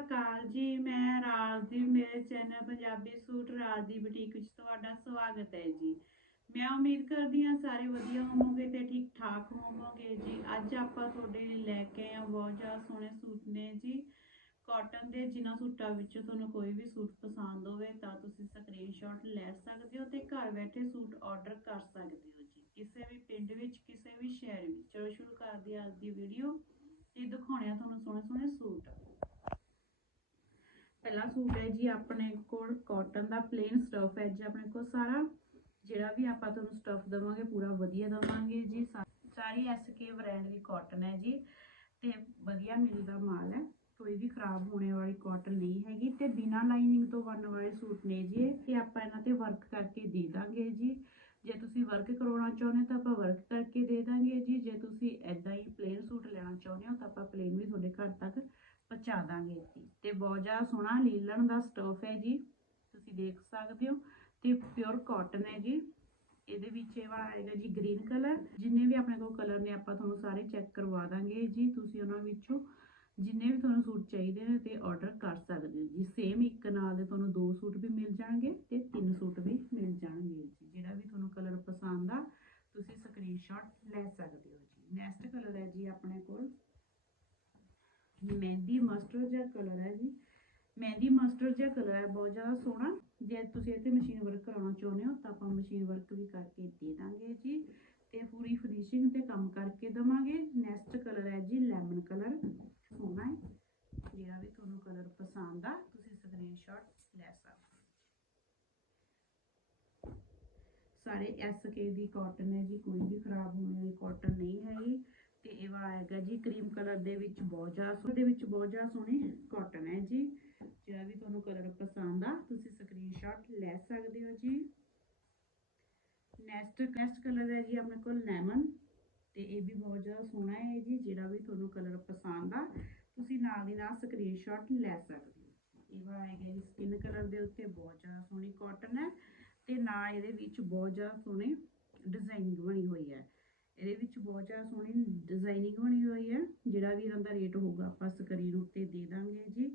ਅਕਾਲ ਜੀ, ਮੈਂ ਰਾਜਦੀਪ, ਮੇਰੇ ਚੈਨਲ ਪੰਜਾਬੀ ਸੂਟ ਰਾਜ ਦੀ ਬੁਟੀਕ ਵਿੱਚ ਤੁਹਾਡਾ ਸਵਾਗਤ ਹੈ ਜੀ। ਮੈਂ ਉਮੀਦ ਕਰਦੀ ਹਾਂ ਸਾਰੇ ਵਧੀਆ ਹੋਵੋਗੇ ਤੇ ਠੀਕ ਠਾਕ ਹੋਵੋਗੇ ਜੀ। ਅੱਜ ਆਪਾਂ ਤੁਹਾਡੇ ਲਈ ਲੈ ਕੇ ਆਏ ਬਹੁਤ ਜ਼ਿਆਦਾ ਸੋਹਣੇ ਸੂਟ ਨੇ ਜੀ। ਕਾਟਨ ਦੇ ਜਿਨ੍ਹਾਂ ਸੂਟਾਂ ਵਿੱਚੋਂ ਤੁਹਾਨੂੰ ਕੋਈ ਵੀ ਸੂਟ ਪਸੰਦ ਹੋਵੇ ਤਾਂ ਤੁਸੀਂ ਸਕਰੀਨਸ਼ਾਟ ਲੈ ਸਕਦੇ ਹੋ ਤੇ ਘਰ ਬੈਠੇ ਸੂਟ ਆਰਡਰ ਕਰ ਸਕਦੇ ਹੋ ਜੀ। ਕਿਸੇ ਵੀ ਪਿੰਡ ਵਿੱਚ, ਕਿਸੇ ਵੀ ਸ਼ਹਿਰ ਵਿੱਚ। ਚਲੋ ਸ਼ੁਰੂ ਕਰਦੇ ਹਾਂ ਅੱਜ ਦੀ ਵੀਡੀਓ ਇਹ ਦਿਖਾਉਣੇ ਆ ਤੁਹਾਨੂੰ ਸੋਹਣੇ ਸੋਹਣੇ ਸੂਟ। ਪਹਿਲਾ ਸੂਟ ਹੈ ਜੀ ਆਪਣੇ ਕੋਲ ਕਾਟਨ ਦਾ ਪਲੇਨ ਸਟਫ ਹੈ ਜੀ, ਆਪਣੇ ਕੋਲ ਸਾਰਾ। ਜਿਹੜਾ ਵੀ ਆਪਾਂ ਤੁਹਾਨੂੰ ਸਟਫ ਦਵਾਂਗੇ, ਪੂਰਾ ਵਧੀਆ ਦਵਾਂਗੇ ਜੀ। ਸਾ- ਸਾਰੀ ਐਸਕੇ ਬ੍ਰਾਂਡ ਦੀ ਕਾਟਨ ਹੈ ਜੀ ਤੇ ਵਧੀਆ ਮਿਲਦਾ ਮਾਲ ਹੈ। ਕੋਈ ਵੀ ਖਰਾਬ ਹੋਣੇ ਵਾਲੀ ਕਾਟਨ ਨਹੀਂ ਹੈਗੀ ਤੇ ਬਿਨਾ ਲਾਈਨਿੰਗ ਤੋਂ ਬਣਨ ਵਾਲੇ ਸੂਟ ਨੇ ਜੀ ਇਹ। ਤੇ ਆਪਾਂ ਇਹਨਾਂ ਤੇ ਵਰਕ ਕਰਕੇ ਦੇ ਦਾਂਗੇ ਜੀ। ਜੇ ਤੁਸੀਂ ਵਰਕ ਕਰਵਾਉਣਾ ਚਾਹੁੰਦੇ ਹੋ ਤਾਂ ਆਪਾਂ ਵਰਕ ਕਰਕੇ ਦੇ ਦਾਂਗੇ ਜੀ। ਜੇ ਤੁਸੀਂ ਐਦਾਂ ਹੀ ਪਲੇਨ ਸੂਟ ਲੈਣਾ ਚਾਹੁੰਦੇ ਹੋ ਤਾਂ ਆਪਾਂ ਪਲੇਨ ਵੀ ਤੁਹਾਡੇ ਘਰ ਤੱਕ ਪਹੁੰਚਾ ਦਾਂਗੇ ਜੀ ਤੇ ਬਹੁਤ ਜ਼ਿਆਦਾ ਸੋਹਣਾ ਲੀਲਣ ਦਾ ਸਟਫ ਹੈ ਜੀ। ਤੁਸੀਂ ਦੇਖ ਸਕਦੇ ਹੋ। ਤੇ ਪਿਓਰ ਕਾਟਨ ਹੈ ਜੀ। ਇਹਦੇ ਵਿੱਚ ਇਹ ਵਾਲਾ ਆਏਗਾ ਜੀ ਗ੍ਰੀਨ ਕਲਰ ਜਿੰਨੇ ਵੀ ਆਪਣੇ ਕੋਲ ਕਲਰ ਨੇ, ਆਪਾਂ ਤੁਹਾਨੂੰ ਸਾਰੇ ਚੈੱਕ ਕਰਵਾ ਦਾਂਗੇ ਜੀ। ਤੁਸੀਂ ਉਹਨਾਂ ਵਿੱਚੋਂ ਜਿੰਨੇ ਵੀ ਤੁਹਾਨੂੰ ਸੂਟ ਚਾਹੀਦੇ ਨੇ ਤੇ ਆਰਡਰ ਕਰ ਸਕਦੇ ਹੋ ਜੀ। ਸੇਮ ਇੱਕ ਨਾਲ ਦੇ ਤੁਹਾਨੂੰ ਦੋ ਸੂਟ ਵੀ ਮਿਲ ਜਾਣਗੇ ਤੇ ਤਿੰਨ ਸੂਟ ਵੀ ਮਿਲ ਜਾਣਗੇ ਜੀ ਜਿਹੜਾ ਵੀ ਤੁਹਾਨੂੰ ਕਲਰ ਪਸੰਦ ਆ ਤੁਸੀਂ ਸਕਰੀਨਸ਼ਾਟ ਲੈ ਸਕਦੇ ਹੋ ਜੀ ਨੈਕਸਟ ਕਲਰ ਹੈ ਜੀ ਆਪਣੇ ਕੋਲ ਮਹਿੰਦੀ ਮਸਟਰਡ ਜਿਹਾ ਕਲਰ ਹੈ ਜੀ। ਮਹਿੰਦੀ ਮਸਟਰਡ ਜਿਹਾ ਕਲਰ ਹੈ, ਬਹੁਤ ਜ਼ਿਆਦਾ ਸੋਹਣਾ। ਜੇ ਤੁਸੀਂ ਇਹ ਤੇ ਮਸ਼ੀਨ ਵਰਕ ਕਰਾਉਣਾ ਚਾਹੁੰਦੇ ਹੋ, ਤਾਂ ਆਪਾਂ ਮਸ਼ੀਨ ਵਰਕ ਵੀ ਕਰਕੇ ਦੇ ਦਾਂਗੇ ਜੀ। ਤੇ ਪੂਰੀ ਫਿਨਿਸ਼ਿੰਗ ਤੇ ਕੰਮ ਕਰਕੇ ਦਵਾਂਗੇ। ਨੈਕਸਟ ਕਲਰ ਹੈ ਜੀ ਲੈਮਨ ਕਲਰ ਸੋਹਣਾ ਹੈ। ਜਿਹੜਾ ਵੀ ਤੁਹਾਨੂੰ ਕਲਰ ਪਸੰਦ ਆ, ਤੁਸੀਂ ਸਕਰੀਨਸ਼ਾਟ ਲੈ ਸਕਦੇ ਸਾਰੇ ਐਸਕੇ ਦੀ ਕਾਟਨ ਹੈ ਜੀ, ਕੋਈ ਵੀ ਖਰਾਬ ਹੋਣ ਵਾਲੀ ਕਾਟਨ ਨਹੀਂ ਹੈਗੀ। ਤੇ ਇਹ ਵਾ ਹੈਗਾ ਜੀ, ਕਰੀਮ ਕਲਰ ਦੇ ਵਿੱਚ ਬਹੁਤ ਜ਼ਿਆਦਾ ਸੋਹਣੇ ਦੇ ਵਿੱਚ ਬਹੁਤ ਜ਼ਿਆਦਾ ਸੋਹਣੇ ਕਾਟਨ ਹੈ ਜੀ। ਜਿਹੜਾ ਵੀ ਤੁਹਾਨੂੰ ਕਲਰ ਪਸੰਦ ਆ, ਤੁਸੀਂ ਸਕਰੀਨਸ਼ਾਟ ਲੈ ਸਕਦੇ ਹੋ ਜੀ। ਨੈਕਸਟ ਨੈਕਸਟ ਕਲਰ ਹੈ ਜੀ ਆਪਣੇ ਕੋਲ ਲੈਮਨ ਤੇ ਇਹ ਵੀ ਬਹੁਤ ਜ਼ਿਆਦਾ ਸੋਹਣਾ ਹੈ ਜੀ, ਜਿਹੜਾ ਵੀ ਤੁਹਾਨੂੰ ਕਲਰ ਪਸੰਦ ਆ, ਤੁਸੀਂ ਨਾਲ ਦੀ ਨਾਲ ਸਕਰੀਨਸ਼ਾਟ ਲੈ ਸਕਦੇ ਹੋ। ਇਹ ਵਾਲਾ ਹੈਗਾ ਜੀ ਸਕਿਨ ਕਲਰ ਦੇ ਉੱਤੇ ਬਹੁਤ ਜ਼ਿਆਦਾ ਸੋਹਣੀ ਕਾਟਨ ਹੈ ਤੇ ਨਾਲ ਇਹਦੇ ਵਿੱਚ ਬਹੁਤ ਜ਼ਿਆਦਾ ਸੋਹਣੇ ਡਿਜ਼ਾਈਨਿੰਗ ਬਣੀ ਹੋਈ ਹੈ। ਇਹਦੇ ਵਿੱਚ ਬਹੁਤ ਜ਼ਿਆਦਾ ਸੋਹਣੀ ਡਿਜ਼ਾਈਨਿੰਗ ਬਣੀ ਹੋਈ ਹੈ, ਜਿਹੜਾ ਵੀ ਇਹਨਾਂ ਦਾ ਰੇਟ ਹੋਊਗਾ ਆਪਾਂ ਸਕਰੀਨ ਉੱਤੇ ਦੇ ਦਾਂਗੇ ਜੀ।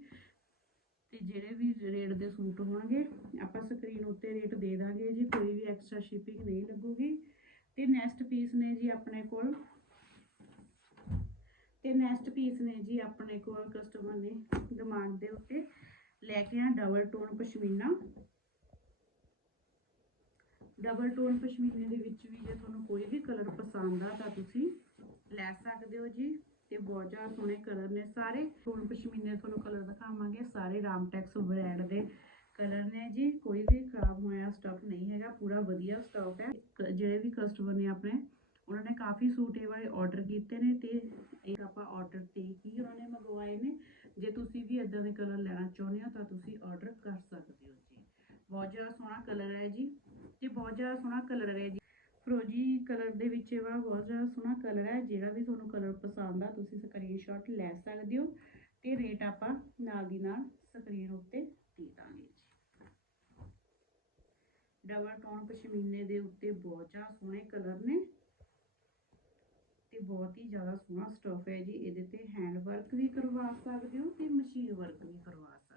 ਤੇ ਜਿਹੜੇ ਵੀ ਰੇਟ ਦੇ ਸੂਟ ਹੋਣਗੇ, ਆਪਾਂ ਸਕਰੀਨ ਉੱਤੇ ਰੇਟ ਦੇ ਦਾਂਗੇ ਜੀ, ਕੋਈ ਵੀ ਐਕਸਟਰਾ ਸ਼ਿਪਿੰਗ ਨਹੀਂ ਲੱਗੂਗੀ। ਤੇ ਨੈਕਸਟ ਪੀਸ ਨੇ ਜੀ ਆਪਣੇ ਕੋਲ, ਤੇ ਨੈਕਸਟ ਪੀਸ ਨੇ ਜੀ ਆਪਣੇ ਕੋਲ ਕਸਟਮਰ ਨੇ ਡਿਮਾਂਡ ਦੇ ਉੱਤੇ ਲੈ ਕੇ ਆ double tone pashmina. Double tone ਪਸ਼ਮੀਨੇ ਦੇ ਵਿੱਚ ਵੀ ਜੇ ਤੁਹਾਨੂੰ ਕੋਈ ਵੀ ਕਲਰ ਪਸੰਦ ਆ ਤਾਂ ਤੁਸੀਂ ਲੈ ਸਕਦੇ ਹੋ ਜੀ। ਤੇ ਬਹੁਤ ਜ਼ਿਆਦਾ ਸੋਹਣੇ ਕਲਰ ਨੇ ਸਾਰੇ। ਟੋਨ ਪਸ਼ਮੀਨੇ ਤੁਹਾਨੂੰ ਕਲਰ ਦਿਖਾਵਾਂਗੇ। ਸਾਰੇ ਰਾਮਟੈਕਸ ਬ੍ਰਾਂਡ ਦੇ ਕਲਰ ਨੇ ਜੀ। ਕੋਈ ਵੀ ਖਰਾਬ ਹੋਇਆ ਸਟਫ ਨਹੀਂ ਹੈਗਾ। ਪੂਰਾ ਵਧੀਆ ਸਟਾਕ ਹੈ। ਜਿਹੜੇ ਵੀ ਕਸਟਮਰ ਨੇ ਆਪਣੇ, ਉਹਨਾਂ ਨੇ ਕਾਫੀ ਸੂਟ ਇਹ ਵਾਲੇ ਆਰਡਰ ਕੀਤੇ ਨੇ ਤੇ ਇਹ ਆਪਾਂ ਆਰਡਰ ਤੇ ਹੀ ਉਹਨਾਂ ਨੇ ਮੰਗਵਾਏ ਨੇ। ਜੇ ਤੁਸੀਂ ਵੀ ਇਦਾਂ ਦੇ ਕਲਰ ਲੈਣਾ ਚਾਹੁੰਦੇ ਹੋ ਤਾਂ ਤੁਸੀਂ ਆਰਡਰ ਕਰ ਸਕਦੇ ਹੋ ਜੀ। ਬਹੁਤ ਜ਼ਿਆਦਾ ਸੋਹਣਾ ਕਲਰ ਹੈ ਜੀ। ਤੇ ਬਹੁਤ ਜ਼ਿਆਦਾ ਸੋਹਣਾ ਕਲਰ ਹੈ ਜੀ। ਫਰੋਜੀ ਕਲਰ ਦੇ ਵਿੱਚ ਇਹ ਬਹੁਤ ਜ਼ਿਆਦਾ ਸੋਹਣਾ ਕਲਰ ਹੈ, ਜਿਹੜਾ ਵੀ ਤੁਹਾਨੂੰ ਕਲਰ ਪਸੰਦ ਆ, ਤੁਸੀਂ ਸਕਰੀਨਸ਼ਾਟ ਲੈ ਸਕਦੇ ਹੋ ਤੇ ਰੇਟ ਆਪਾਂ ਨਾਲ ਦੀ ਨਾਲ ਸਕਰੀਨ ਉੱਤੇ ਦੇ ਦਾਂਗੇ ਜੀ। ਡਬਲ ਟੋਨ ਪਸ਼ਮੀਨੇ ਦੇ ਉੱਤੇ ਬਹੁਤ ਜ਼ਿਆਦਾ ਸੋਹਣੇ ਕਲਰ ਨੇ ਤੇ ਬਹੁਤ ਹੀ ਜ਼ਿਆਦਾ ਸੋਹਣਾ ਸਟਫ ਹੈ ਜੀ। ਇਹਦੇ ਤੇ ਹੈਂਡ ਵਰਕ ਵੀ ਕਰਵਾ ਸਕਦੇ ਹੋ ਤੇ ਮਸ਼ੀਨ ਵਰਕ ਵੀ ਕਰਵਾ ਸਕਦੇ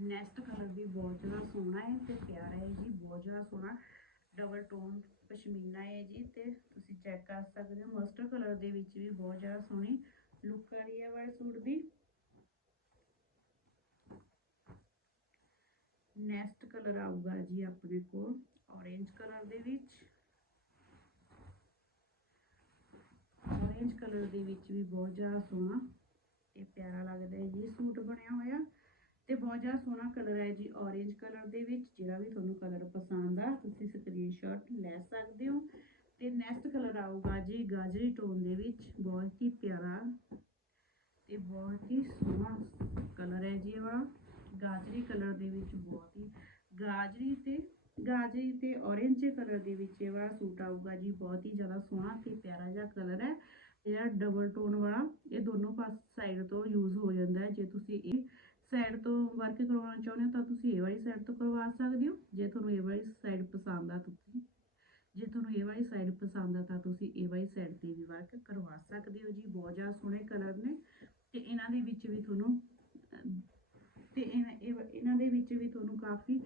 ਹੋ ਕਲਰ ਵੀ ਬਹੁਤ ਜ਼ਿਆਦਾ ਸੋਹਣਾ ਹੈ ਤੇ ਪਿਆਰਾ ਹੈ ਜੀ, ਬਹੁਤ ਜ਼ਿਆਦਾ ਸੋਹਣਾ ਡਬਲ ਟੋਨ ਪਸ਼ਮੀਨਾ ਹੈ ਜੀ ਤੇ ਤੁਸੀਂ ਚੈੱਕ ਕਰ ਸਕਦੇ ਹੋ ਮਸਟਰ ਕਲਰ ਦੇ ਵਿੱਚ ਵੀ ਬਹੁਤ ਜ਼ਿਆਦਾ ਸੋਹਣੀ ਲੁੱਕ ਆ ਰਹੀ ਹੈ ਵਾਲੇ ਸੂਟ ਦੀ। ਨੈਕਸਟ ਕਲਰ ਆਊਗਾ ਜੀ ਆਪਣੇ ਕੋਲ, orange ਕਲਰ ਦੇ ਵਿੱਚ। Orange ਕਲਰ ਦੇ ਵਿੱਚ ਵੀ ਬਹੁਤ ਜ਼ਿਆਦਾ ਸੋਹਣਾ ਤੇ ਪਿਆਰਾ ਲੱਗਦਾ ਹੈ ਜੀ ਸੂਟ ਬਣਿਆ ਹੋਇਆ। ਤੇ ਬਹੁਤ ਜ਼ਿਆਦਾ ਸੋਹਣਾ ਕਲਰ ਹੈ ਜੀ, orange ਕਲਰ ਦੇ ਵਿੱਚ, ਜਿਹੜਾ ਵੀ ਤੁਹਾਨੂੰ ਕਲਰ ਪਸੰਦ ਆ, ਤੁਸੀਂ ਸਕਰੀਨਸ਼ਾਟ ਲੈ ਸਕਦੇ ਹੋ। ਤੇ ਨੈਕਸਟ ਕਲਰ ਆਊਗਾ ਜੀ, ਗਾਜਰੀ ਟੋਨ ਦੇ ਵਿੱਚ, ਬਹੁਤ ਹੀ ਪਿਆਰਾ ਤੇ ਬਹੁਤ ਹੀ ਸੋਹਣਾ ਕਲਰ ਹੈ ਜੀ ਇਹ ਵਾਲਾ ਗਾਜਰੀ ਕਲਰ ਦੇ ਵਿੱਚ ਬਹੁਤ ਹੀ, ਗਾਜਰੀ ਤੇ ਗਾਜਰੀ ਤੇ orange ਕਲਰ ਦੇ ਵਿੱਚ ਇਹ ਵਾਲਾ ਸੂਟ ਆਊਗਾ ਜੀ, ਬਹੁਤ ਹੀ ਜ਼ਿਆਦਾ ਸੋਹਣਾ ਤੇ ਪਿਆਰਾ ਜਿਹਾ ਕਲਰ ਹੈ। ਜਿਹੜਾ ਡਬਲ ਟੋਨ ਵਾਲਾ, ਇਹ ਦੋਨੋਂ ਪਾਸ ਸਾਈਡ ਤੋਂ ਯੂਜ਼ ਹੋ ਜਾਂਦਾ ਹੈ, ਜੇ ਤੁਸੀਂ ਇਹ ਸਾਈਡ ਤੋਂ ਵਰਕ ਕਰਵਾਉਣਾ ਚਾਹੁੰਦੇ ਹੋ ਤਾਂ ਤੁਸੀਂ ਇਹ ਵਾਲੀ ਸਾਈਡ ਤੋਂ ਕਰਵਾ ਸਕਦੇ ਹੋ। ਜੇ ਤੁਹਾਨੂੰ ਇਹ ਵਾਲੀ ਸਾਈਡ ਪਸੰਦ ਆ ਤੁਸੀਂ ਜੇ ਤੁਹਾਨੂੰ ਇਹ ਵਾਲੀ ਸਾਈਡ ਪਸੰਦ ਆ ਤਾਂ ਤੁਸੀਂ ਇਹ ਵਾਲੀ ਸਾਈਡ ਤੇ ਵੀ ਵਰਕ ਕਰਵਾ ਸਕਦੇ ਹੋ ਜੀ। ਬਹੁਤ ਜ਼ਿਆਦਾ ਸੋਹਣੇ ਕਲਰ ਨੇ ਤੇ ਵੀ ਤੁਹਾਨੂੰ ਅਹ, ਤੇ ਇਹਨਾਂ ਇਹ- ਇਹਨਾਂ ਦੇ ਵਿੱਚ ਵੀ ਤੁਹਾਨੂੰ ਕਾਫੀ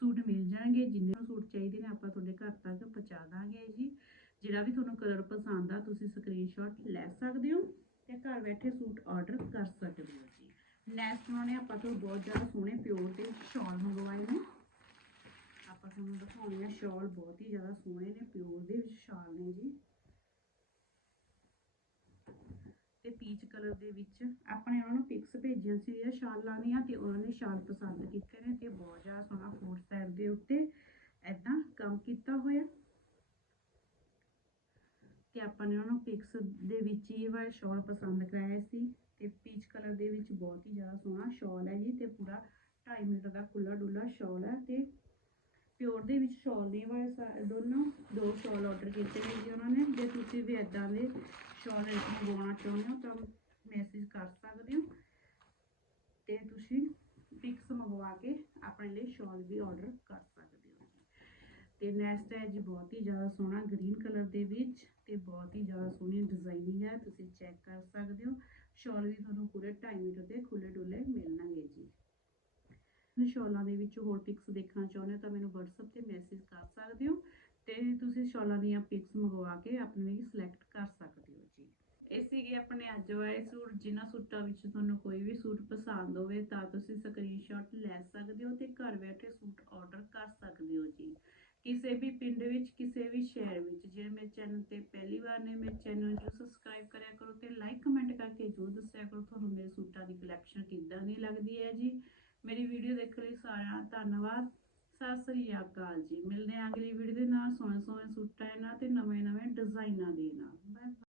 ਸੂਟ ਮਿਲ ਜਾਣਗੇ। ਜਿੰਨੇ ਸੂਟ ਚਾਹੀਦੇ ਨੇ ਆਪਾਂ ਤੁਹਾਡੇ ਘਰ ਤੱਕ ਪਹੁੰਚਾ ਦਾਂਗੇ ਜੀ। ਜਿਹੜਾ ਵੀ ਤੁਹਾਨੂੰ ਕਲਰ ਪਸੰਦ ਆ ਤੁਸੀਂ ਸਕਰੀਨਸ਼ਾਟ ਲੈ ਸਕਦੇ ਹੋ ਤੇ ਘਰ ਬੈਠੇ ਸੂਟ ਆਰਡਰ ਕਰ ਸਕਦੇ ਹੋ ਜੀ ਆਪਾਂ ਤੋਂ ਬਹੁਤ ਜ਼ਿਆਦਾ ਸੋਹਣੇ ਪਿਓਰ ਦੇ ਸ਼ਾਲ ਮੰਗਵਾਏ ਨੇ। ਆਪਾਂ ਤੁਹਾਨੂੰ ਦਿਖਾਉਣੇ ਆ ਸ਼ਾਲ ਬਹੁਤ ਹੀ ਜ਼ਿਆਦਾ ਸੋਹਣੇ ਨੇ ਪਿਓਰ ਦੇ ਵਿੱਚ ਸ਼ਾਲ ਨੇ ਜੀ। ਤੇ ਪੀਚ ਕਲਰ ਦੇ ਵਿੱਚ ਆਪਣੇ ਉਹਨਾਂ ਨੂੰ ਪਿਕਸ ਭੇਜੀਆਂ ਸੀ, ਇਹ ਸ਼ਾਲਾਂ ਦੀਆਂ ਤੇ ਉਹਨਾਂ ਨੇ ਸ਼ਾਲ ਪਸੰਦ ਕੀਤੇ ਨੇ ਤੇ ਬਹੁਤ ਜ਼ਿਆਦਾ ਸੋਹਣਾ ਫੋਰ ਸਾਈਡ ਦੇ ਉੱਤੇ ਐਦਾਂ ਕੰਮ ਕੀਤਾ ਹੋਇਆ। ਤੇ ਆਪਾਂ ਨੇ ਉਹਨਾਂ ਨੂੰ ਪਿਕਸ ਦੇ ਵਿੱਚ ਹੀ ਇਹ ਵਾਲਾ ਸ਼ਾਲ ਪਸੰਦ ਕਰਾਇਆ ਸੀ ਤੇ ਪੀਚ ਕਲਰ ਦੇ ਵਿੱਚ ਬਹੁਤ ਹੀ ਜ਼ਿਆਦਾ ਸੋਹਣਾ ਸ਼ਾਲ ਹੈ ਜੀ ਤੇ ਪੂਰਾ 2.5 ਮੀਟਰ ਦਾ ਖੁੱਲਾ ਡੁੱਲਾ ਸ਼ਾਲ ਹੈ ਤੇ ਪਿਓਰ ਦੇ ਵਿੱਚ ਸ਼ਾਲ ਨੇ ਵਾਲੇ ਸਾ- ਦੋਨੋਂ, ਦੋ ਸ਼ਾਲ ਆਰਡਰ ਕੀਤੇ ਨੇ ਜੀ ਉਹਨਾਂ ਨੇ ਜੇ ਤੁਸੀਂ ਵੀ ਐਦਾਂ ਦੇ ਸ਼ਾਲ ਮੰਗਵਾਉਣਾ ਚਾਹੁੰਦੇ ਹੋ ਤਾਂ ਮੈਸੇਜ ਕਰ ਸਕਦੇ ਹੋ ਤੇ ਤੁਸੀਂ ਪਿਕਸ ਮੰਗਵਾ ਕੇ ਆਪਣੇ ਲਈ ਸ਼ਾਲ ਵੀ ਆਰਡਰ ਕਰ ਸਕਦੇ ਤੇ ਨੈਕਸਟ ਹੈ ਜੀ ਬਹੁਤ ਹੀ ਜ਼ਿਆਦਾ ਸੋਹਣਾ ਗ੍ਰੀਨ ਕਲਰ ਦੇ ਵਿੱਚ ਤੇ ਬਹੁਤ ਹੀ ਜ਼ਿਆਦਾ ਸੋਹਣੀ ਡਿਜ਼ਾਈਨਿੰਗ ਹੈ, ਤੁਸੀਂ ਚੈੱਕ ਕਰ ਸਕਦੇ ਹੋ। ਸ਼ਾਲ ਵੀ ਤੁਹਾਨੂੰ ਪੂਰੇ 2.5 ਮੀਟਰ ਦੇ ਖੁੱਲੇ ਡੁੱਲੇ ਮਿਲਣਗੇ ਜੀ। ਤੁਸੀਂ ਸ਼ਾਲਾਂ ਦੇ ਵਿੱਚ ਹੋਰ ਪਿਕਸ ਦੇਖਣਾ ਚਾਹੁੰਦੇ ਹੋ ਤਾਂ ਮੈਨੂੰ WhatsApp ਤੇ ਮੈਸੇਜ ਕਰ ਸਕਦੇ ਹੋ ਤੇ ਤੁਸੀਂ ਸ਼ਾਲਾਂ ਦੀਆਂ ਪਿਕਸ ਮੰਗਵਾ ਕੇ ਆਪਣੇ ਲਈ ਸਿਲੈਕਟ ਕਰ ਸਕਦੇ ਹੋ ਜੀ। ਇਹ ਸੀਗੇ ਆਪਣੇ ਅੱਜ ਵਾਲੇ ਸੂਟ, ਜਿਨ੍ਹਾਂ ਸੂਟਾਂ ਵਿੱਚ ਤੁਹਾਨੂੰ ਕੋਈ ਵੀ ਸੂਟ ਪਸੰਦ ਹੋਵੇ ਤਾਂ ਤੁਸੀਂ ਸਕਰੀਨਸ਼ਾਟ ਲੈ ਸਕਦੇ ਹੋ ਤੇ ਘਰ ਬੈਠੇ ਸੂਟ ਆਰਡਰ ਕਰ ਸਕਦੇ ਹੋ ਜੀ। ਕਿਸੇ ਵੀ ਪਿੰਡ ਵਿੱਚ, ਕਿਸੇ ਵੀ ਸ਼ਹਿਰ ਵਿੱਚ। ਜੇ ਮੇਰੇ ਚੈਨਲ ਤੇ ਪਹਿਲੀ ਵਾਰ ਨੇ ਮੇਰੇ ਚੈਨਲ ਨੂੰ ਸਬਸਕ੍ਰਾਈਬ ਕਰਿਆ ਕਰੋ ਤੇ ਲਾਈਕ ਕਮੈਂਟ ਕਰਕੇ ਜ਼ਰੂਰ ਦੱਸਿਆ ਕਰੋ। ਤੁਹਾਨੂੰ ਮੇਰੇ ਸੂਟਾਂ ਦੀ ਕਲੈਕਸ਼ਨ ਕਿੱਦਾਂ ਦੀ ਲੱਗਦੀ ਹੈ ਜੀ। ਮੇਰੀ ਵੀਡੀਓ ਦੇਖਣ ਲਈ ਸਾਰਿਆਂ ਦਾ ਧੰਨਵਾਦ। ਸਤਿ ਸ੍ਰੀ ਅਕਾਲ ਜੀ। ਮਿਲਦੇ ਹਾਂ ਅਗਲੀ ਵੀਡੀਓ ਦੇ ਨਾਲ। ਸੋਹਣੇ ਸੋਹਣੇ ਸੂਟਾਂ ਦੇ ਨਾਲ ਤੇ ਨਵੇਂ ਨਵੇਂ ਡਿਜ਼ਾਈਨਾਂ ਦੇ ਨਾਲ। ਬਾਏ